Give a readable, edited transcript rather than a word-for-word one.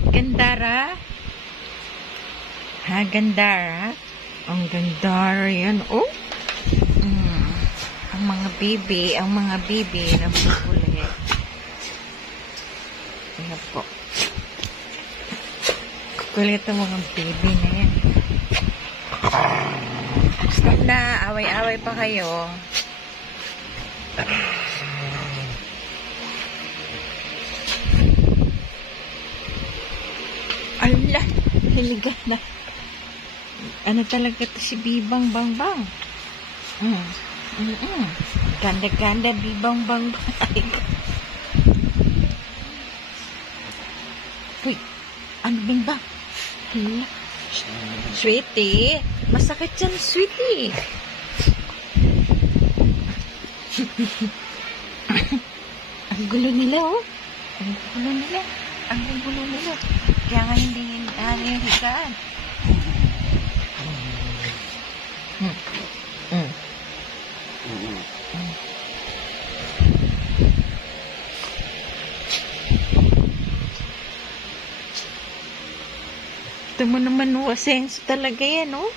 Bakit Gandara? Ha, Gandara? Ang Gandara yan, oh. Ang mga baby nabubulit. Ayan po. Kukulit ang mga baby na yan. Stop na, away-away pa kayo. Ala, hiligan na. Ano talaga ito si Bibang Bang Bang? Ganda-ganda Bibang Bang Bang. Uy, ano Bing Bang? Hala. Sweetie, masakit yan, sweetie. Ang gulo nila, oh. Ang gulo nila. Ang gulo nila. Kaya nga hindi higaan. Ito mo naman, asenso talaga yan, oh.